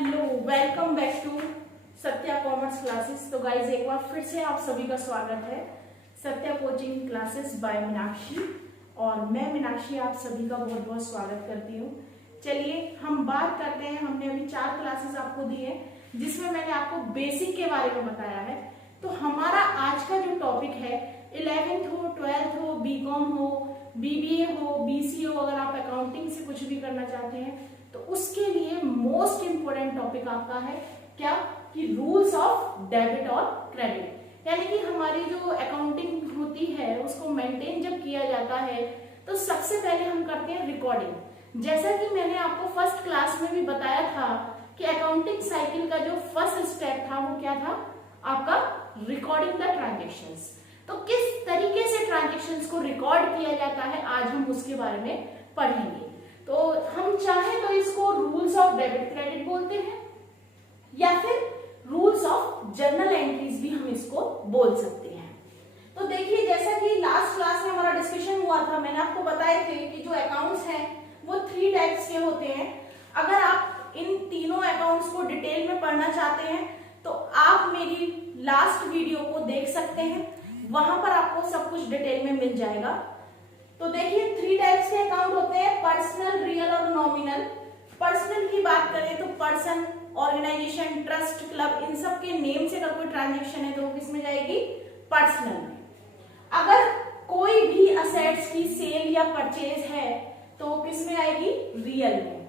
Hello, welcome back to Satya commerce classes. तो guys एक बार फिर से आप सभी का स्वागत है Satya coaching classes by Meenakshi. और मैं मीनाक्षी आप सभी का बहुत बहुत स्वागत करती हूँ। चलिए हम बात करते हैं। हमने अभी 4 क्लासेस आपको दी है जिसमें मैंने आपको बेसिक के बारे में बताया है। तो हमारा आज का जो टॉपिक है 11th हो, 12th हो, बीकॉम हो, बीबीए हो, बीसीए हो, अगर आप अकाउंटिंग से कुछ भी करना चाहते हैं तो उसके लिए मोस्ट इंपोर्टेंट टॉपिक आपका है क्या कि रूल्स ऑफ डेबिट और क्रेडिट। यानी कि हमारी जो अकाउंटिंग होती है उसको मेंटेन जब किया जाता है तो सबसे पहले हम करते हैं रिकॉर्डिंग। जैसा कि मैंने आपको फर्स्ट क्लास में भी बताया था कि अकाउंटिंग साइकिल का जो फर्स्ट स्टेप था वो क्या था आपका रिकॉर्डिंग द ट्रांजेक्शंस। तो किस तरीके से ट्रांजेक्शंस को रिकॉर्ड किया जाता है आज हम उसके बारे में पढ़ेंगे। तो हम चाहें तो इसको रूल्स ऑफ डेबिट क्रेडिट बोलते हैं या फिर रूल्स ऑफ जर्नल एंट्रीज भी हम इसको बोल सकते हैं। तो देखिए जैसा कि लास्ट क्लास में हमारा डिस्कशन हुआ था, मैंने आपको बताए थे कि जो अकाउंट्स हैं वो 3 टाइप्स के होते हैं। अगर आप इन तीनों अकाउंट्स को डिटेल में पढ़ना चाहते हैं तो आप मेरी लास्ट वीडियो को देख सकते हैं, वहां पर आपको सब कुछ डिटेल में मिल जाएगा। तो देखिए 3 टाइप्स के अकाउंट होते हैं, पर्सनल, रियल और नॉमिनल। पर्सनल की बात करें तो पर्सन, ऑर्गेनाइजेशन, ट्रस्ट, क्लब, इन सब के नेम से अगर कोई ट्रांजेक्शन है तो वो किस में जाएगी? पर्सनल में। अगर कोई भी असेट्स की सेल या परचेज है तो वो किस में आएगी? रियल में।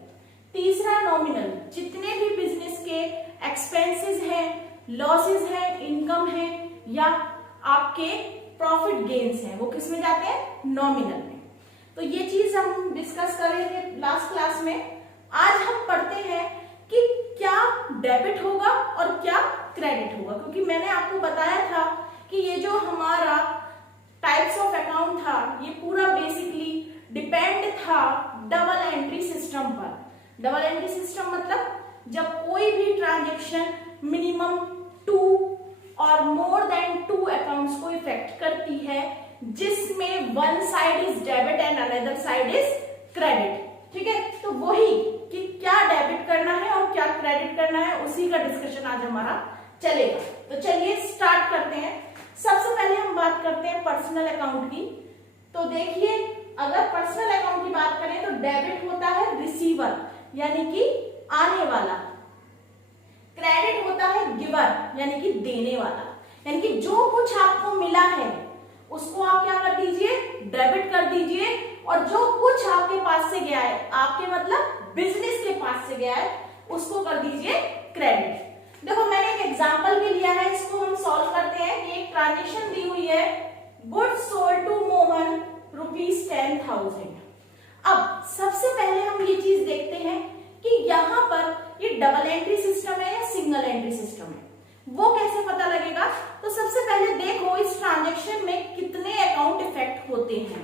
तीसरा नॉमिनल, जितने भी बिजनेस के एक्सपेंसेस हैं, लॉसेस हैं, इनकम है या आपके प्रॉफिट गेन्स हैं वो किस में जाते हैं? नॉमिनल में। तो ये चीज हम डिस्कस कर रहे थे लास्ट क्लास में। आज हम पढ़ते हैं कि क्या डेबिट होगा और क्या क्रेडिट होगा, क्योंकि मैंने आपको बताया था कि ये जो हमारा टाइप्स ऑफ अकाउंट था ये पूरा बेसिकली डिपेंड था डबल एंट्री सिस्टम पर। डबल एंट्री सिस्टम मतलब जब कोई भी ट्रांजेक्शन मिनिमम 2 और मोर देन 2 अकाउंट्स को इफेक्ट करती है जिसमें one side is debit and another side is credit. ठीक है, तो वही कि क्या डेबिट करना है और क्या क्रेडिट करना है उसी का डिस्कशन आज हमारा चलेगा। तो चलिए स्टार्ट करते हैं। सबसे पहले हम बात करते हैं पर्सनल अकाउंट की। तो देखिए अगर पर्सनल अकाउंट की बात करें तो डेबिट होता है रिसीवर यानी कि आने वाला, क्रेडिट होता है गिवर यानी कि देने वाला। यानी कि जो कुछ आपको मिला है उसको आप क्या कर दीजिए? डेबिट कर दीजिए, और जो कुछ आपके पास से गया है, आपके मतलब बिजनेस के पास से गया है, उसको कर दीजिए क्रेडिट। देखो मैंने एक एग्जांपल भी लिया है, इसको हम सॉल्व करते हैं कि एक ट्रांजेक्शन दी हुई है, गुड्स सोल्ड टू मोहन ₹10,000। अब सबसे पहले हम ये चीज देखते हैं कि यहाँ पर ये डबल एंट्री सिस्टम है या सिंगल एंट्री सिस्टम है, वो कैसे पता लगेगा? तो सबसे पहले देखो इस ट्रांजैक्शन में कितने अकाउंट इफेक्ट होते हैं।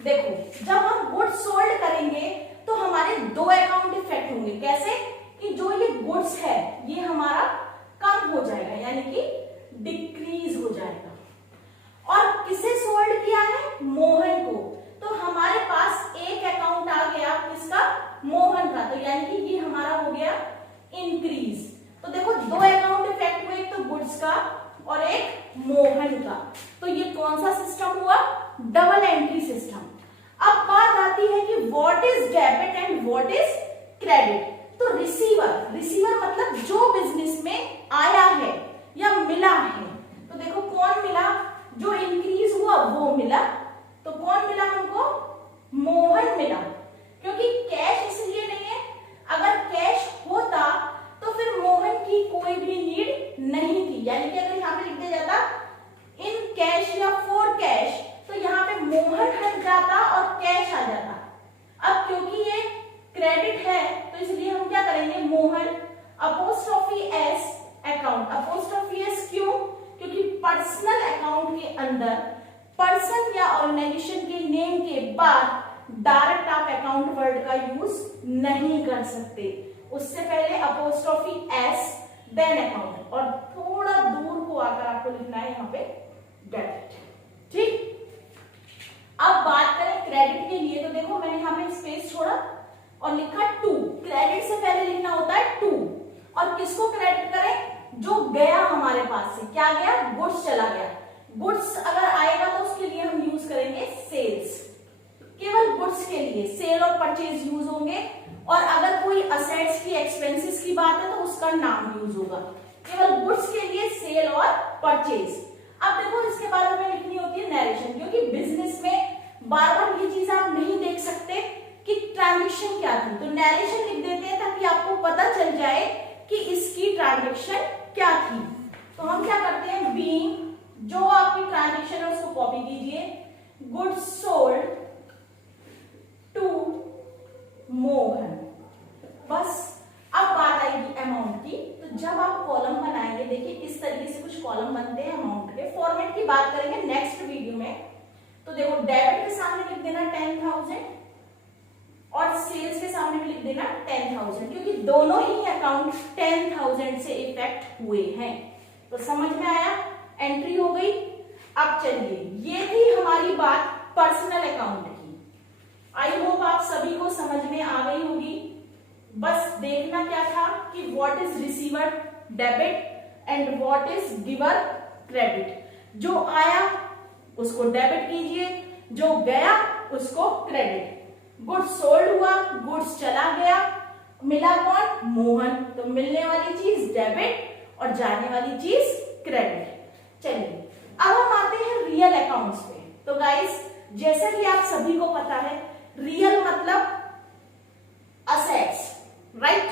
देखो जब हम गुड्स सोल्ड करेंगे तो हमारे 2 अकाउंट इफेक्ट होंगे। कैसे? कि जो ये गुड्स है ये हमारा कम हो जाएगा यानी कि डिक्रीज हो जाएगा। और किसे सोल्ड किया है? मोहन को। तो हमारे पास एक अकाउंट आ गया किसका? मोहन का। तो यानी कि ये हमारा हो गया इंक्रीज। तो देखो 2 अकाउंट इफेक्ट हुए, एक तो गुड्स का और एक मोहन का। तो ये कौन सा सिस्टम हुआ? Double entry system. अब बात आती है कि what is debit and what is credit. तो रिसीवर, रिसीवर मतलब जो बिजनेस में आया है या मिला है। तो देखो कौन मिला? जो इंक्रीज हुआ वो मिला। तो कौन मिला हमको? मोहन मिला। क्योंकि कैश इसलिए नहीं है, अगर कैश होता तो फिर मोहन की कोई भी नीड नहीं थी। यानी कि अगर यहाँ पे लिख दिया जाता इन कैश या फॉर कैश तो यहाँ पे मोहन हट जाता और कैश आ जाता। अब क्योंकि ये क्रेडिट है तो इसलिए हम क्या करेंगे? Mohan apostrophe S account. Apostrophe S क्यों? क्योंकि पर्सनल अकाउंट के अंदर पर्सन या ऑर्गेनाइजेशन के नेम के बाद डायरेक्ट आप अकाउंट वर्ड का यूज नहीं कर सकते। उससे पहले अपोस्ट्रोफी एस देन अकाउंट, और थोड़ा दूर को आकर आपको लिखना है यहाँ पे डेबिट। ठीक, अब बात करें क्रेडिट के लिए। तो देखो मैंने यहाँ पे स्पेस छोड़ा और लिखा 2। क्रेडिट से पहले लिखना होता है 2। हम किसको क्रेडिट करें? जो गया हमारे पास से, क्या गया? गुड्स चला गया। गुड्स अगर आएगा तो उसके लिए हम यूज करेंगे सेल्स, केवल गुड्स के लिए सेल और परचेज यूज होंगे। और अगर कोई असेट्स की एक्सपेंसेस की बात है तो उसका नाम यूज होगा। केवल गुड्स के लिए सेल और परचेज। अब देखो इसके बाद हमें लिखनी होती है नरेशन, क्योंकि बिजनेस में बार बार ये चीज आप नहीं देख सकते कि ट्रांजेक्शन क्या थी, तो नरेशन लिख देते हैं ताकि आपको पता चल जाए कि इसकी ट्रांजेक्शन क्या थी। तो हम क्या करते हैं, बीइंग, जो आपकी ट्रांजेक्शन है उसको कॉपी कीजिए, गुड्स सोल्ड टू मोहन। बस अब बात आएगी अमाउंट की। तो जब आप कॉलम बनाएंगे, देखिए इस तरीके से कुछ कॉलम बनते हैं अमाउंट के। फॉर्मेट की बात करेंगे नेक्स्ट वीडियो में। तो देखो डेबिट के सामने लिख देना 10,000 और सेल्स के सामने भी लिख देना 10,000, क्योंकि दोनों ही अकाउंट 10,000 से इफेक्ट हुए हैं। तो समझ में आया, एंट्री हो गई। अब चलिए, ये थी हमारी बात पर्सनल अकाउंट की। आई होप आप सभी को समझ में आ गई होगी। बस देखना क्या था कि what is receiver debit and what is giver credit. जो आया उसको डेबिट कीजिए, जो गया उसको क्रेडिट। गुड्स सोल्ड हुआ, गुड्स चला गया, मिला कौन? मोहन। तो मिलने वाली चीज डेबिट और जाने वाली चीज क्रेडिट। चलिए अब हम आते हैं रियल अकाउंट्स पे। तो गाइस जैसा कि आप सभी को पता है, रियल मतलब असेट्स, राइट?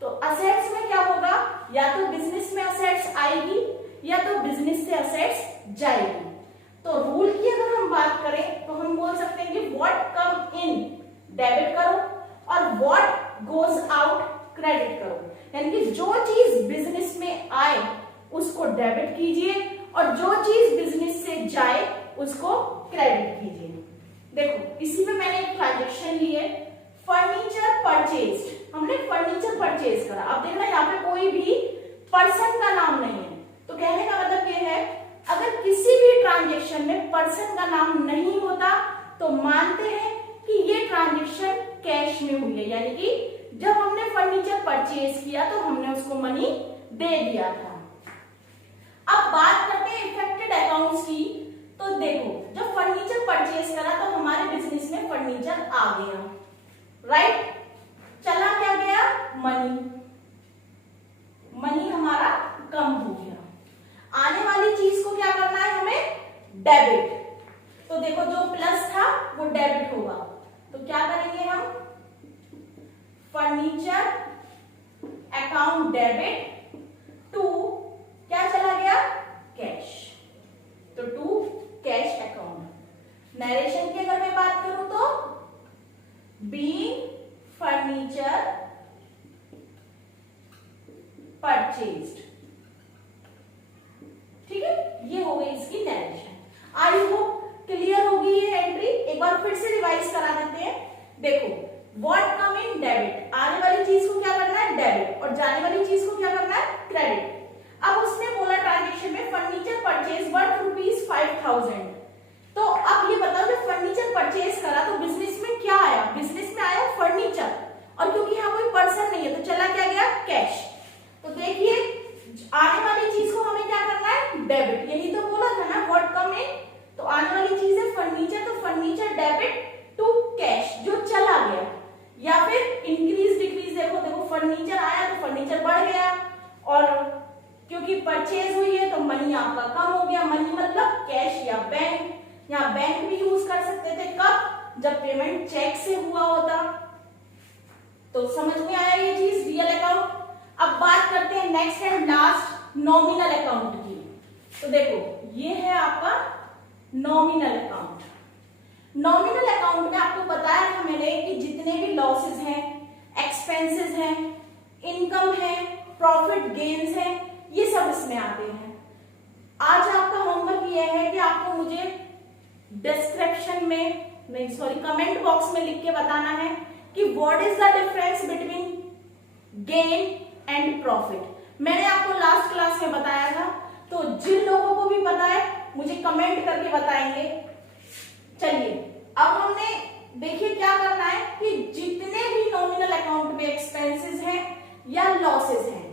तो असेट्स में क्या होगा, या तो बिजनेस में असेट्स आएगी या तो बिजनेस से असेट्स जाएगी। तो रूल की अगर हम बात करें तो हम बोल सकते हैं कि व्हाट कम इन डेबिट करो और व्हाट गोज आउट क्रेडिट करो। यानी कि जो चीज बिजनेस में आए उसको डेबिट कीजिए और जो चीज बिजनेस से जाए उसको क्रेडिट कीजिए। देखो इसी में मैंने एक ट्रांजेक्शन ली है, फर्नीचर परचेज। हमने फर्नीचर परचेज करा। अब देखना यहाँ पे कोई भी पर्सन का नाम नहीं है। तो कहने का मतलब ये है, अगर किसी भी ट्रांजेक्शन में पर्सन का नाम नहीं होता तो मानते हैं कि ये ट्रांजेक्शन कैश में हुई है। यानी कि जब हमने फर्नीचर परचेज किया तो हमने उसको मनी दे दिया था। अब बात करते हैं इफेक्टेड अकाउंट्स की। तो देखो जब फर्नीचर परचेज करा तो हमारे बिजनेस में फर्नीचर आ गया, राइट? चला क्या गया? मनी। मनी हमारा कम हो गया। आने वाली चीज को क्या करना है हमें? डेबिट। तो देखो जो प्लस था वो डेबिट होगा। तो क्या करेंगे हम? फर्नीचर अकाउंट डेबिट टू क्या चला गया? कैश। तो टू कैश अकाउंट। नरेशन की अगर मैं बात करूं तो बीइंग फर्नीचर परचेज्ड। ठीक है, ये हो गई इसकी नरेशन। आई होप क्लियर होगी ये एंट्री। एक बार फिर से रिवाइज करा देते हैं। देखो व्हाट कम इन डेबिट, आने वाली चीज को क्या करना है? डेबिट, और जाने वाली चीज को क्या करना है? क्रेडिट। अब उसने बोला ट्रांजेक्शन में फर्नीचर परचेज वर्थ ₹5,000। तो अब ये बताओ जब फर्नीचर परचेज करा तो बिजनेस में क्या आया? बिजनेस में आया फर्नीचर, और क्योंकि यहाँ कोई पर्सन नहीं है तो चला क्या गया? कैश। तो देखिए आने वाली चीज को हमें क्या करना है? डेबिट। यही तो बोला था ना व्हाट कम इन। तो आने वाली चीज है फर्नीचर, तो फर्नीचर डेबिट टू कैश, जो चला गया। या फिर इंक्रीज डिक्रीज, देखो देखो फर्नीचर आया तो फर्नीचर बढ़ गया, और क्योंकि परचेज हुई है तो मनी आपका कम हो गया। मनी मतलब कैश या बैंक। यहाँ बैंक भी यूज कर सकते थे, कब? जब पेमेंट चेक से हुआ होता। तो समझ में आया ये चीज, रियल अकाउंट। अब बात करते हैं next and last nominal account की। तो देखो ये है आपका नॉमिनल अकाउंट। नॉमिनल अकाउंट में आपको बताया था मैंने कि जितने भी लॉसेस हैं, एक्सपेंसेस हैं, इनकम है, प्रॉफिट गेन्स हैं, ये सब इसमें आते हैं। आज आपका होमवर्क ये है कि आपको मुझे डिस्क्रिप्शन में नहीं सॉरी कमेंट बॉक्स में लिख के बताना है कि what is the difference between gain and profit. मैंने आपको लास्ट क्लास में बताया था, तो जिन लोगों को भी पता है मुझे कमेंट करके बताएंगे। चलिए अब हमने देखिए क्या करना है कि जितने भी नॉमिनल अकाउंट में एक्सपेंसेस हैं या लॉसेस हैं,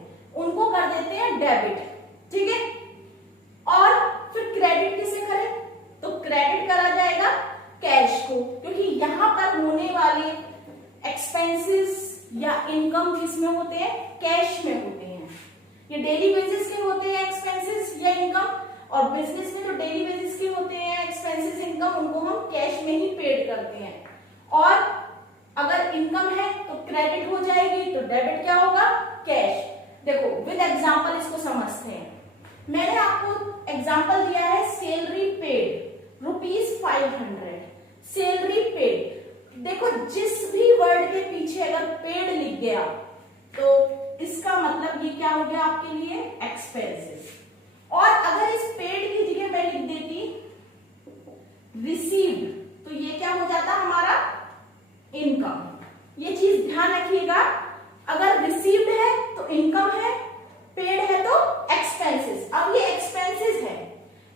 उनको कर देते हैं डेबिट, ठीक है। और फिर क्रेडिट किसे करें, तो क्रेडिट करा जाएगा कैश को, क्योंकि यहां पर होने वाले एक्सपेंसेस या इनकम किसमें होते हैं, कैश में होते हैं। ये डेली बेसिस के होते हैं एक्सपेंसेस या इनकम, और बिजनेस में जो डेली बेसिस के होते हैं एक्सपेंसेस इनकम, उनको हम कैश में ही पेड करते हैं। और अगर इनकम है तो क्रेडिट हो जाएगी, तो डेबिट क्या होगा, कैश। देखो विद एग्जांपल इसको समझते हैं। मैंने आपको एग्जांपल दिया है सैलरी पेड ₹500, सैलरी पेड। देखो जिस भी वर्ड के पीछे अगर पेड लिख गया तो इसका मतलब ये क्या हो गया आपके लिए, एक्सपेंसेस। और अगर इस पेड की जगह मैं लिख देती रिसीव्ड, तो ये क्या हो जाता हमारा, इनकम। ये चीज ध्यान रखिएगा, अगर रिसीव्ड है तो इनकम है, पेड है तो एक्सपेंसेस। अब ये एक्सपेंसेस है,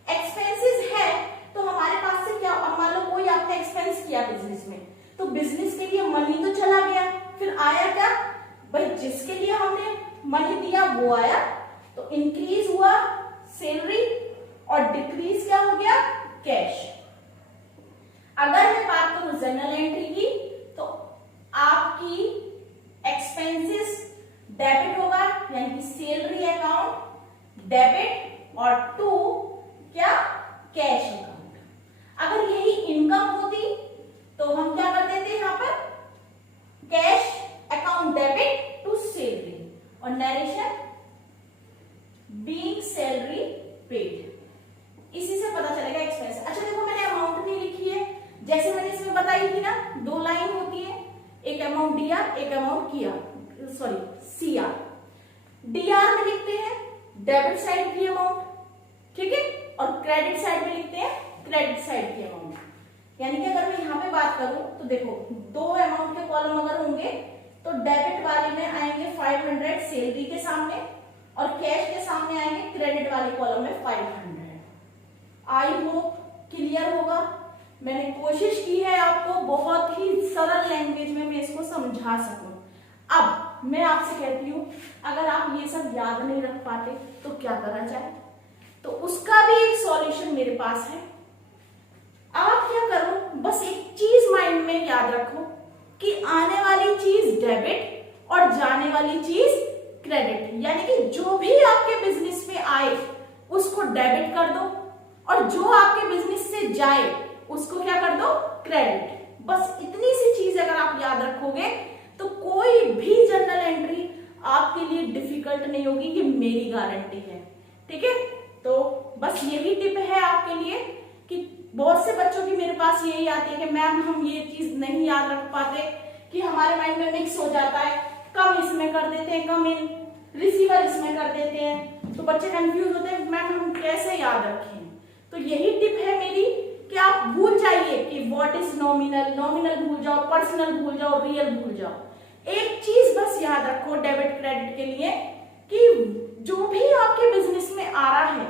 एक्सपेंसेस है तो हमारे पास से क्या, मान लो कोई आपने एक्सपेंस किया बिजनेस में, तो बिजनेस के लिए मनी तो चला गया, फिर आया क्या भाई, जिसके लिए हमने मनी दिया वो आया, तो इंक्रीज हुआ सैलरी और डिक्रीज क्या हो गया, कैश। अगर मैं बात करूं जनरल एंट्री की, तो आपकी एक्सपेंसेस डेबिट होगा, यानी कि सैलरी अकाउंट डेबिट, और टू क्या, कैश अकाउंट। अगर यही इनकम होती तो हम क्या कर देते यहां पर, cash account debit to salary, और नरेशन बीइंग सैलरी पेड। इसी से पता चलेगा एक्सपेंस। अच्छा देखो मैंने अमाउंट नहीं लिखी है, जैसे मैंने इसमें बताई थी ना, 2 लाइन होती है, एक अमाउंट डीआर, एक अमाउंट सीआर। डीआर में लिखते हैं डेबिट साइड की अमाउंट, ठीक है, और क्रेडिट साइड में लिखते हैं क्रेडिट साइड की अमाउंट। यानी कि अगर मैं यहाँ पे बात करूं तो देखो 2 अमाउंट के कॉलम अगर होंगे तो डेबिट वाले में आएंगे 500 सैलरी के सामने, और कैश के सामने आएंगे क्रेडिट वाले कॉलम में 500। आई होप क्लियर होगा। मैंने कोशिश की है आपको बहुत ही सरल लैंग्वेज में मैं इसको समझा सकूं। अब मैं आपसे कहती हूं, अगर आप ये सब याद नहीं रख पाते तो क्या करा जाए, तो उसका भी एक सॉल्यूशन मेरे पास है। आप क्या करो, बस एक चीज माइंड में याद रखो कि आने वाली चीज डेबिट और जाने वाली चीज क्रेडिट, यानी कि जो भी आपके बिजनेस में आए उसको डेबिट कर दो, और जो आपके बिजनेस से जाए उसको क्या कर दो, क्रेडिट। बस इतनी सी चीज अगर आप याद रखोगे तो कोई भी जर्नल एंट्री आपके लिए डिफिकल्ट नहीं होगी, ये मेरी गारंटी है, ठीक है। तो बस यही टिप है आपके लिए कि बहुत से बच्चों की मेरे पास यही आती है कि मैम हम ये चीज नहीं याद रख पाते, कि हमारे माइंड में मिक्स हो जाता है, कम इसमें कर देते हैं, कम इन रिसीवर इसमें कर देते हैं, तो बच्चे कंफ्यूज होते हैं मैम हम कैसे याद रखें। तो यही टिप है मेरी कि आप भूल जाइए कि व्हाट इज नॉमिनल, नॉमिनल भूल जाओ, पर्सनल भूल जाओ, रियल भूल जाओ। एक चीज बस याद रखो डेबिट क्रेडिट के लिए कि जो भी आपके बिजनेस में आ रहा है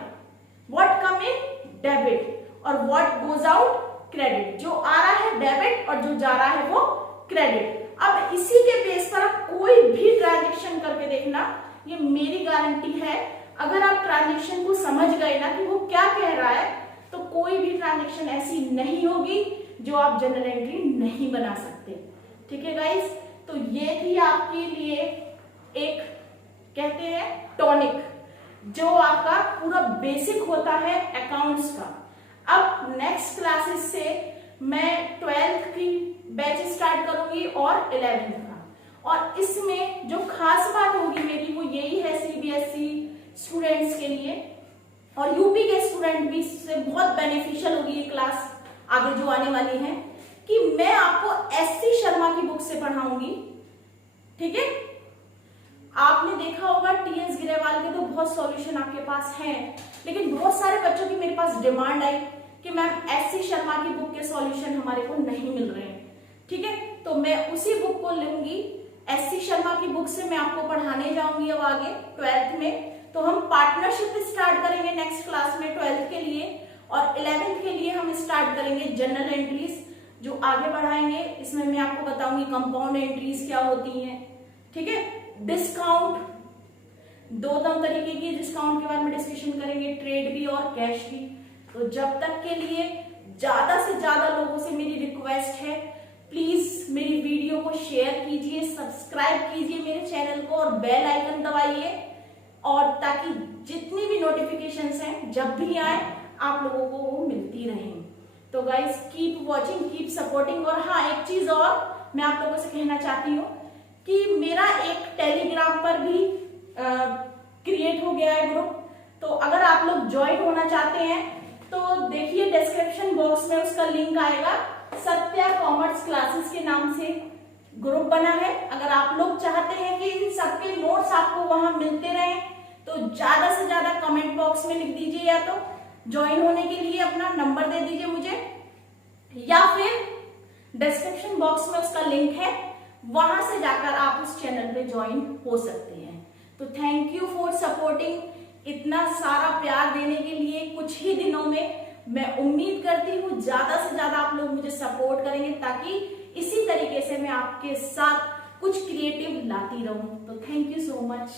व्हाट कम इन डेबिट और व्हाट गोज आउट क्रेडिट। जो आ रहा है डेबिट और जो जा रहा है वो क्रेडिट। अब इसी के बेस पर आप कोई भी ट्रांजेक्शन करके देखना, ये मेरी गारंटी है। अगर आप ट्रांजेक्शन को समझ गए ना कि वो क्या कह रहा है, तो कोई भी ट्रांजेक्शन ऐसी नहीं होगी जो आप जनरल एंट्री नहीं बना सकते, ठीक है गाइस। तो ये थी आपके लिए एक कहते हैं टॉनिक, जो आपका पूरा बेसिक होता है अकाउंट्स का। अब नेक्स्ट क्लासेस से मैं 12th की बैच स्टार्ट करूंगी और 11th का, और इसमें जो खास बात होगी मेरी वो यही है सीबीएसई स्टूडेंट्स के लिए, और यूपी के स्टूडेंट भी इससे बहुत बेनिफिशियल होगी ये क्लास आगे जो आने वाली है, कि मैं आपको एससी शर्मा की बुक से पढ़ाऊंगी, ठीक है। आपने देखा होगा टीएस गिरेवाल के तो बहुत सॉल्यूशन आपके पास हैं, लेकिन बहुत सारे बच्चों की मेरे पास डिमांड आई कि मैम एससी शर्मा की बुक के सॉल्यूशन हमारे को नहीं मिल रहे हैं, ठीक है। तो मैं उसी बुक को लूंगी, एससी शर्मा की बुक से मैं आपको पढ़ाने जाऊंगी अब आगे 12th में। तो हम पार्टनरशिप स्टार्ट करेंगे नेक्स्ट क्लास में 12th के लिए, और 11th के लिए हम स्टार्ट करेंगे जनरल एंट्रीज जो आगे बढ़ाएंगे। इसमें मैं आपको बताऊंगी कंपाउंड एंट्रीज क्या होती हैं, ठीक है, डिस्काउंट, दो तरीके की डिस्काउंट के बारे में डिस्कशन करेंगे, ट्रेड भी और कैश भी। तो जब तक के लिए ज्यादा से ज्यादा लोगों से मेरी रिक्वेस्ट है, प्लीज मेरी वीडियो को शेयर कीजिए, सब्सक्राइब कीजिए मेरे चैनल को और बेल आइकन दबाइए, और ताकि जितनी भी नोटिफिकेशंस हैं जब भी आए आप लोगों को वो मिलती रहें। तो guys keep watching, keep supporting. और हाँ, एक चीज और मैं आप लोगों से कहना चाहती हूँ कि मेरा एक टेलीग्राम पर भी क्रिएट हो गया है ग्रुप। तो अगर आप लोग ज्वाइन होना चाहते हैं तो देखिए डिस्क्रिप्शन बॉक्स में उसका लिंक आएगा। सत्या कॉमर्स क्लासेस के नाम से ग्रुप बना है। अगर आप लोग चाहते हैं कि इन सबके नोट्स आपको वहां मिलते रहें तो ज्यादा से ज्यादा कमेंट बॉक्स में लिख दीजिए, या तो ज्वाइन होने के लिए अपना नंबर दे दीजिए मुझे, या फिर डिस्क्रिप्शन बॉक्स में उसका लिंक है, वहां से जाकर आप उस चैनल पे ज्वाइन हो सकते हैं। तो थैंक यू फॉर सपोर्टिंग, इतना सारा प्यार देने के लिए। कुछ ही दिनों में मैं उम्मीद करती हूँ ज्यादा से ज्यादा आप लोग मुझे सपोर्ट करेंगे, ताकि इसी तरीके से मैं आपके साथ कुछ क्रिएटिव लाती रहूं। तो थैंक यू सो मच।